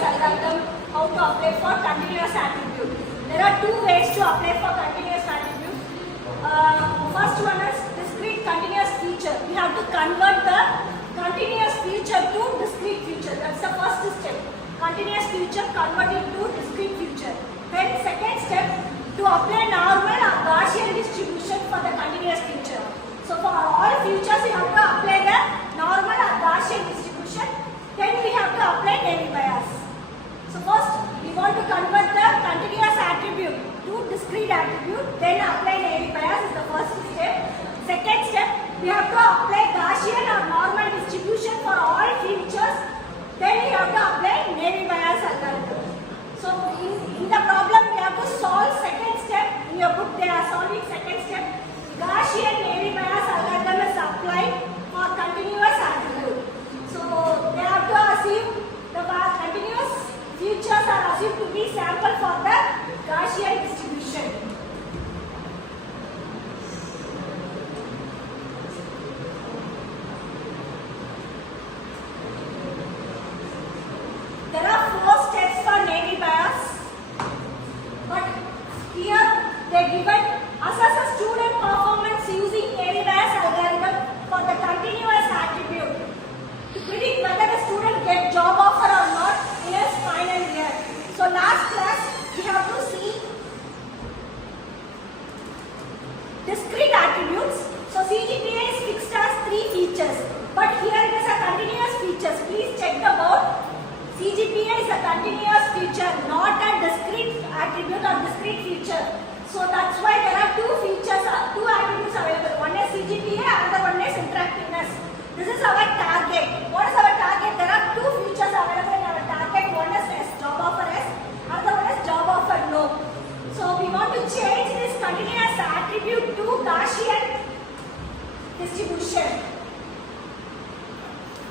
Bayes algorithm, how to apply for continuous attribute. There are two ways to apply for continuous attribute. First one is discrete continuous feature. We have to convert the continuous feature to discrete feature. That's the first step. Continuous feature converted to discrete feature. Then second step, to apply normal or Gaussian distribution for the continuous feature. So for all features, we have to apply the normal or Gaussian distribution. Then we have to apply Navie Bayes. So first, we want to convert the continuous attribute to discrete attribute. Then apply Navie Bayes is the first step. Second step, we have to apply Gaussian or normal distribution for all features. Then we have to apply Navie Bayes algorithm. So in the problem, we have to solve second step. In your book, they are solving second step. Gaussian Navie Bayes algorithm is applied for continuous attribute. So they have to assume the continuous features are assumed to be sample for the Gaussian distribution. There are 4 steps for Navie Bayes, but here they given assess a student performance using Navie Bayes algorithm for the continuous attribute to predict whether the student get job offer or not in his final year. So last class we have to see discrete attributes. So CGPA is fixed as 3 features, but here it is a continuous features. Please check the board. CGPA is a continuous feature, not a discrete attribute or discrete feature. So that's why there are 2 features, 2 attributes available. One is CGPA, another one is interactiveness. This is our target. What is our target? There are 2 features available in our target. One is S, job offer S, another one is job offer no. So we want to change this continuous attribute to Gaussian distribution.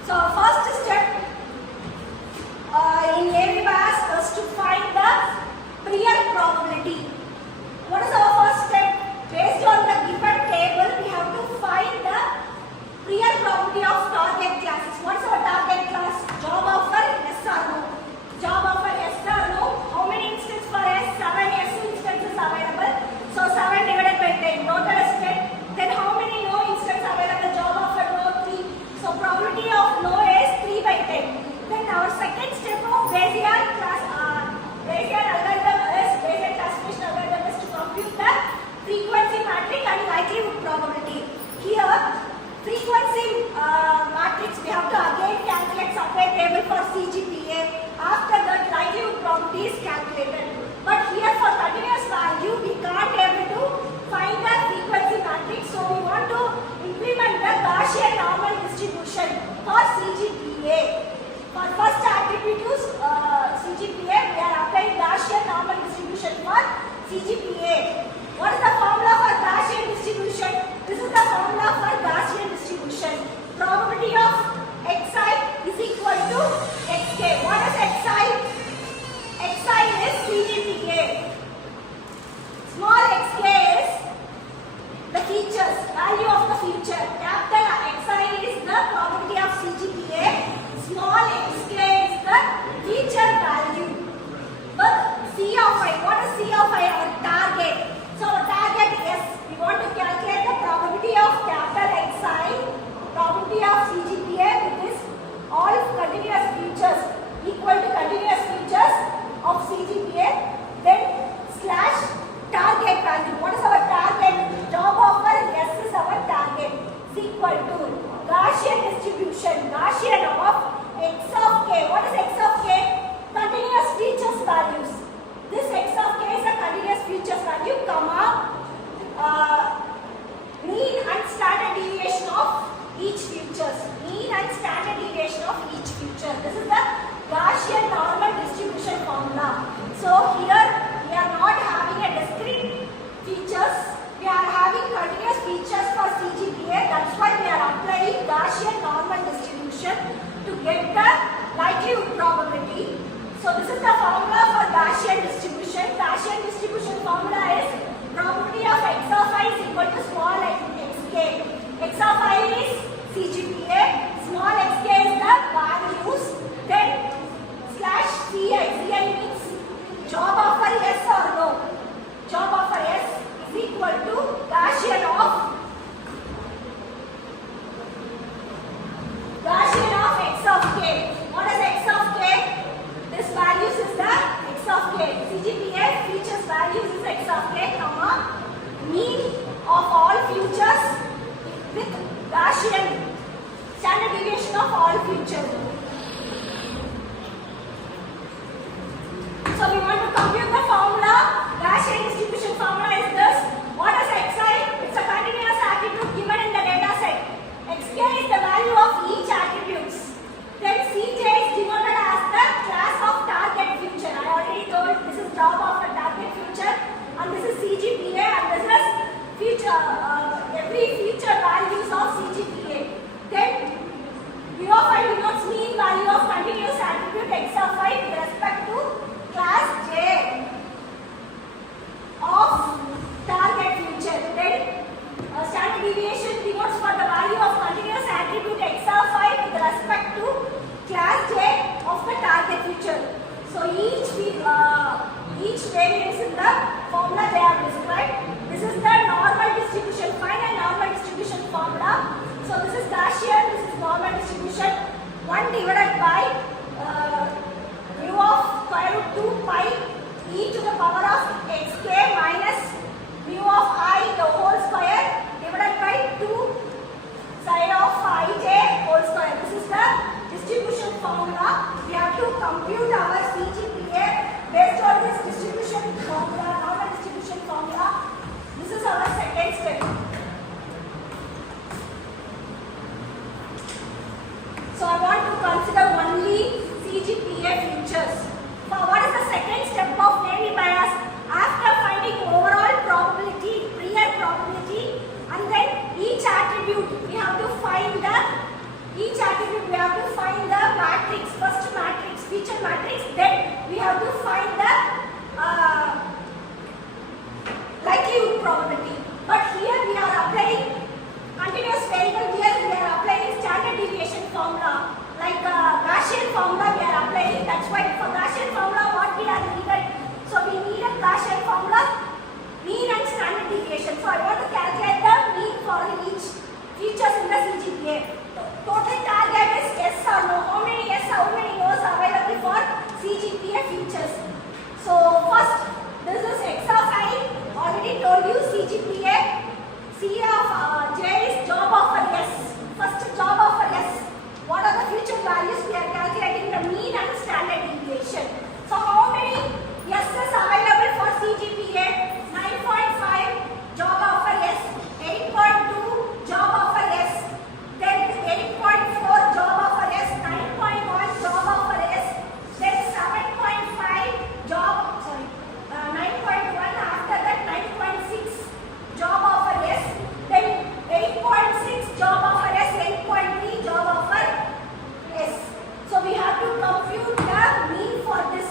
So first step in Navie Bayes is to find the prior probability. What is our first step? Based on the given table, we have to find the prior probability of target classes. What is our target class? Job offer yes or no. Job offer yes or no. How many instances for S? 7 yes instances available. So 7 divided by 10. Total is 10. Then how many no instances available? Job offer no 3. So probability of no is 3 by 10. Then our second step of Bayesian algorithm is Bayesian classification algorithm is to compute the frequency matrix and likelihood probability. Here, frequency matrix we have to again calculate separate table for CGPA. After that, likelihood probability is calculated. But here for continuous value, we can't able to find the frequency matrix. So we want to implement the Gaussian normal distribution for CGPA. For first attribute use CGPA, we are applying Gaussian normal distribution for CGPA. What is the formula for Gaussian distribution? This is the formula for Gaussian distribution. Probability of xi is equal to xk. What is xi? Xi is CGPA. Small xk is the features, value of the feature. Capital xi is the probability of CGPA. Small xk is the feature value. But C of I, what is C of I? Our target. So our target is, we want to calculate the probability of capital Xi, probability of CGPA with this all continuous features equal to continuous features of CGPA. Then slash target value. What is our target? Job offer S is our target. Is equal to Gaussian distribution. Gaussian of x of k. What is x of k? Continuous features values. This x of k is a continuous features value, comma, mean and standard deviation of each features. Mean and standard deviation of each feature. This is the Gaussian normal distribution formula. So here we are not having a discrete features. We are having continuous features for CGPA. That's why we are applying Gaussian normal distribution to get the likelihood probability. So this is the formula for Gaussian distribution. Gaussian distribution formula is probability of x of I is equal to small xk. X of I is CGPA, small xk is the values, then slash C x of y with respect to class J of target future. Then standard deviation denotes for the value of continuous attribute x of y with respect to class J of the target future. So each variance in the formula they have described. This is the normal distribution, finite normal distribution formula. So this is Gaussian, this is normal distribution. 1 divided by mu of square root 2 pi e to the power of xk minus mu of I the whole square divided by 2 sine of ij whole square. This is the distribution formula. We have to compute our CGPA based on this distribution formula, normal distribution formula. This is our second step. So I want to consider only CGPA futures. Now what is the second step of Navie bias? After finding overall probability, real probability, and then each attribute we have to find the matrix, first matrix, feature matrix, then we have to find the likelihood probability. But here we are applying continuous variable, here we are applying standard deviation formula. Like Gaussian formula we are applying. That's why for Gaussian formula what we are needed. So we need a Gaussian formula, mean and standard deviation. So I want to calculate the mean for each features in the CGPA. Total target is yes or no. How many yes, how many no's available for CGPA features? So first, this is x of I. Already told you CGPA. C of J is job offer yes. First job offer yes. What are the future values? We are calculating the mean and standard deviation. So how many yeses available for CGPA? 9.5 job offer yes. 8.2 job offer yes. Then 8.4 job offer yes. 9.1 job offer yes. Then 7.5 job, 9.1 after that 9.6 job offer yes. Then 8.6 job offer yes. 8.3 job offer yes. So we have to compute the mean for this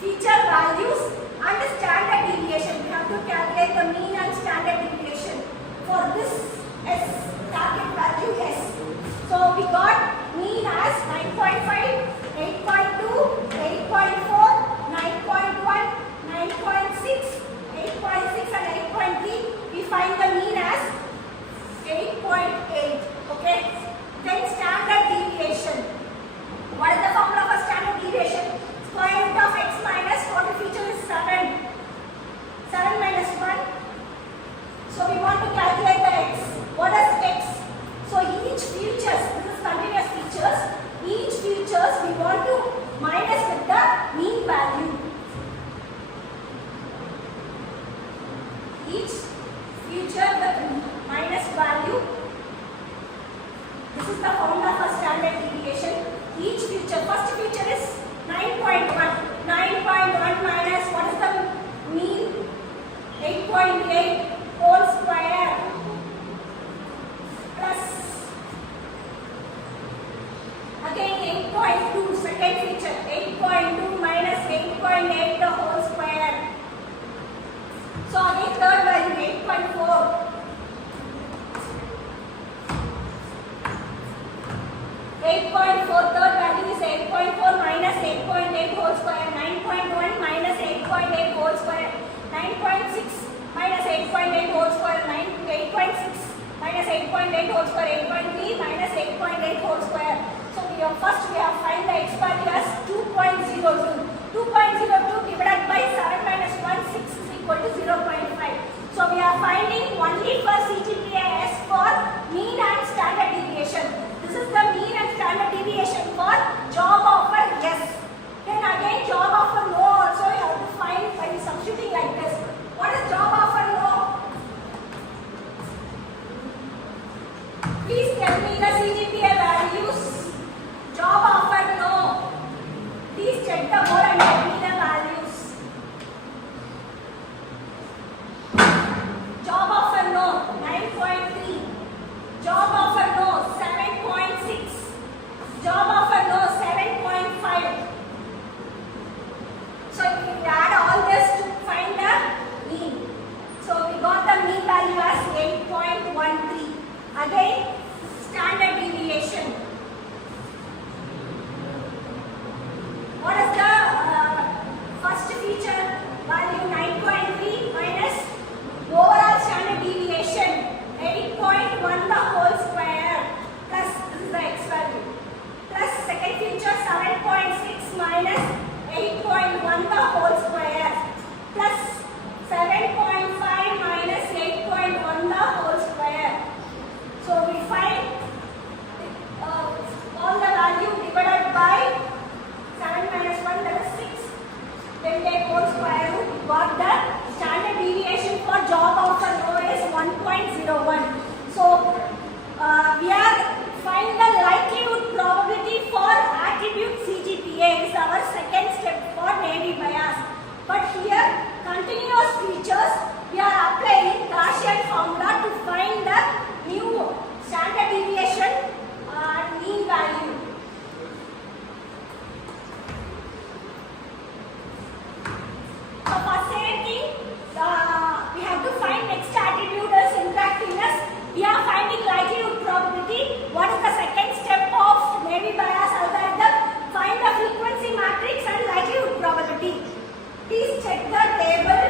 feature values and the standard deviation. We have to calculate the mean and standard deviation for this S target value S. So we got mean as 9.5, 8.2, 8.4, 9.1, 9.6, 8.6 and 8.3. We find the mean as 8.8. Okay. Then standard deviation. What is the formula for standard deviation? Square root of x minus what the feature is 7. 7 minus 1. So we want to calculate the x. What is x? So each features, this is continuous features. Each features we want to minus with the mean value. Each feature the minus value. This is the formula for standard deviation. Each feature, first feature is 9.1. 9.1 minus what is the mean? 8.8 whole square plus again 8.2 second feature. 8.2 minus 8.8 the whole square. So again third value 8.4. 8.4 third value is 8.4 minus 8.8 whole square. 9.1 minus 8.8 whole square. 9.6 minus 8.8 whole square. 8.6 minus 8.8 whole square. 8.3 minus 8.8 whole square. So we have find the x value as 2.02. 2.02 divided by 7 minus 1, 6 is equal to 0.5. So we are finding only for CGPA S for mean and standard deviation. This is the mean and standard deviation for job offer yes. Then again job offer no also you have to find by substituting like this. What is job offer no? Please tell me the CGPA values. Job offer no. Please check the board and tell me the values. Job offer no 9.3. Job offer no 7.6. Job offer no CGPA is our second step for Navie bias. But here, continuous features, we are applying Gaussian formula to find the new standard deviation and mean value. So for same thing, we have to find next attribute as interactiveness. We are finding likelihood probability. What is the second step of Navie bias algorithm? Find the frequency matrix and likelihood probability. Please check the table.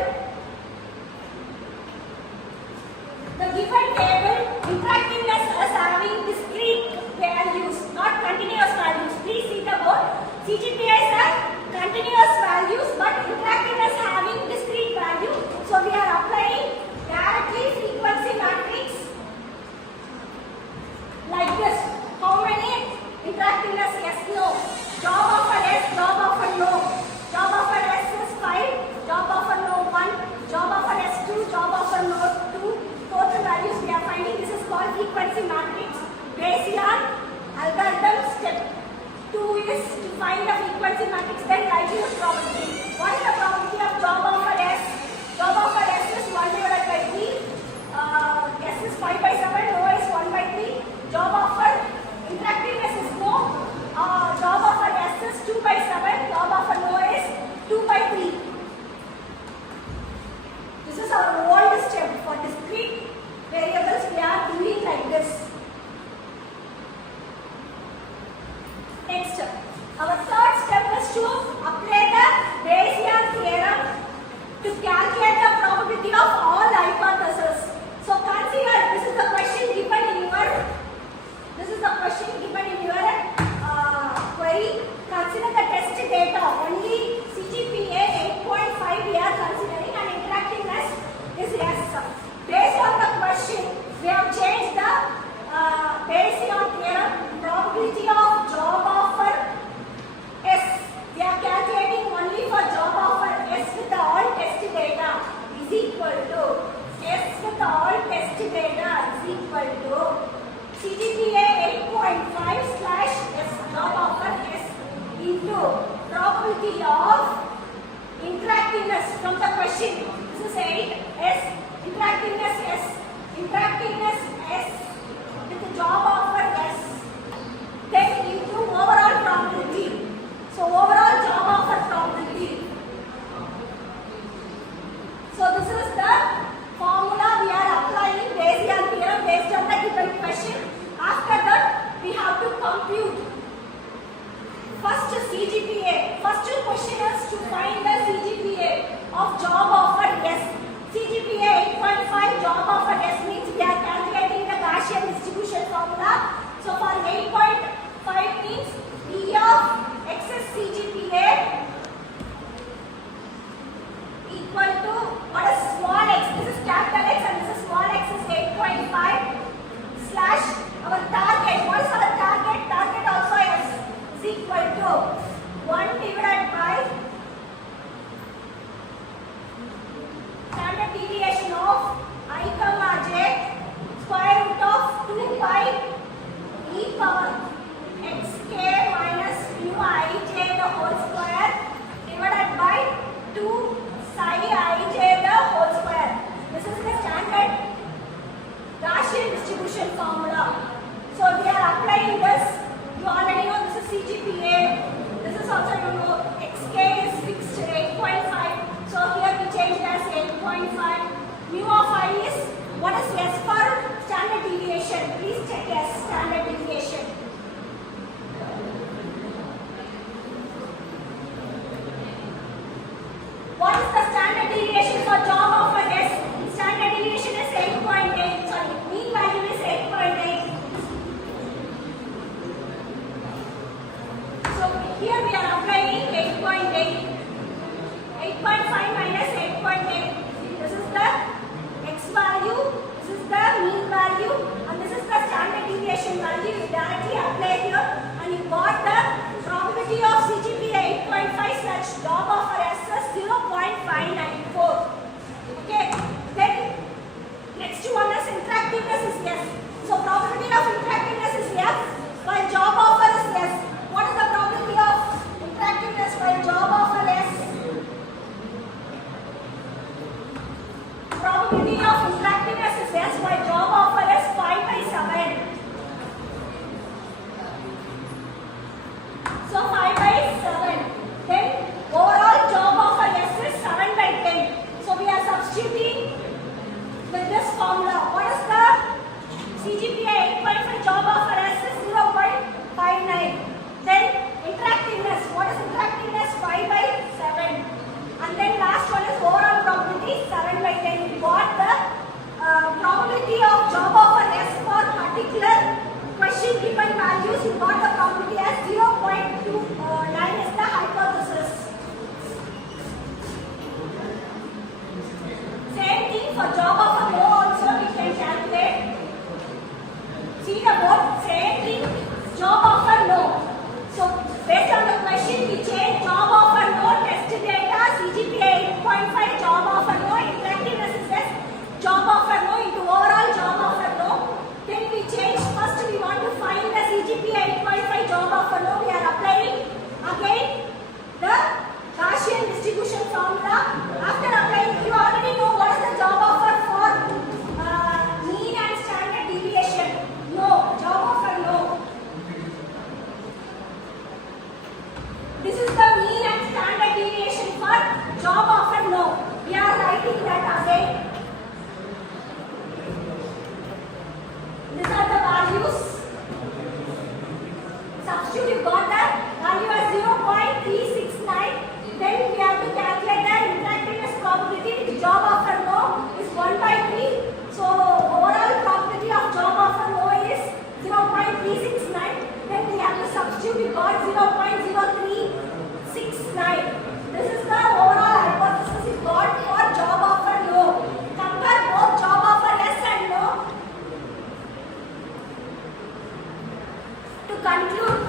The given table, interactiveness is having discrete values, not continuous values. Please see the board. CGPA is a continuous values, but interactiveness having discrete value. So we are applying directly frequency matrix like this. How many? Interactiveness, yes, no. Job offer yes, job offer no. Job offer yes is 5, job offer no 1, job offer yes 2, job offer no 2. Total values we are finding. This is called frequency matrix. Bayesian algorithm step 2 is to find the frequency matrix, then likelihood probability. What is the probability of job offer yes? Job offer yes is 1 divided by 3. Yes is 5 by 7, no is 1 by 3. Job offer interactiveness is no. Job offer yes is 2 by 7. Job offer no is 2 by 3. This is our old step. For discrete variables, we are doing like this. Next, our third step is to apply the Bayesian theorem to calculate the probability of all hypotheses. So consider this is the question given in your query. Consider the test data. Only CGPA 8.5 we are considering and interactiveness is yes. Based on the question, we have changed the Bayesian theorem. Probability of job offer S. We are calculating only for job offer S with all test data is equal to S with all test data is equal to CGPA 8.5 slash S job offer S into probability of interactiveness from the question. This is 8 S interactiveness S with the job offer S, then into overall probability. So overall job offer probability. So this is the formula we are applying Bayesian theorem based on the given question. After that, we have to compute first CGPA. First question is to find the CGPA of job offer yes. CGPA 8.5 job offer yes means we are calculating the Gaussian distribution formula. So for 8.5 means E of excess CGPA equal to what is small x? This is capital X and this is small x is 8.5 slash our target. What is our target? Target also is equal to 1 divided by standard deviation of I comma j square root of 2 pi e power xk minus mu ij the whole square divided by 2 psi ij the whole square. This is the standard Gaussian distribution formula. So we are applying this. You already know this is CGPA. This is also you know xk is fixed 8.5. So here we change as 8.5. Mu of I is what is S for standard deviation. Please check S standard deviation. What is the standard deviation for job offer S? Standard deviation is 8.8. Sorry, mean value is 8.8. So here we are applying 8.8. 8.5 minus 8.8. This is the x value, this is the mean value, and this is the standard deviation value. You directly apply here, and you got the probability of CGPA 8.5 such job offer S is 0.594. Okay. Then next one is interactiveness is yes. So probability of interactiveness is yes, while job offer is yes. What is the probability of interactiveness? This is the mean and standard deviation for job offer no. We are writing that again. These are the values. Substitute, you got that value as 0.369. Then we have to calculate the interactiveness probability with job offer no is 1/3. So overall probability of job offer no is 0.369. Then we have to substitute, we got 0.0369. This is the overall hypothesis we got for job offer no. Compare both job offer yes and no. To conclude,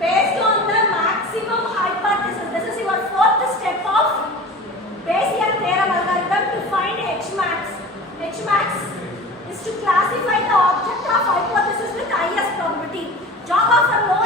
based on the maximum hypothesis, this is your fourth step of Bayes Theorem algorithm to find H max. H max is to classify the object of hypothesis with highest probability. Job offer no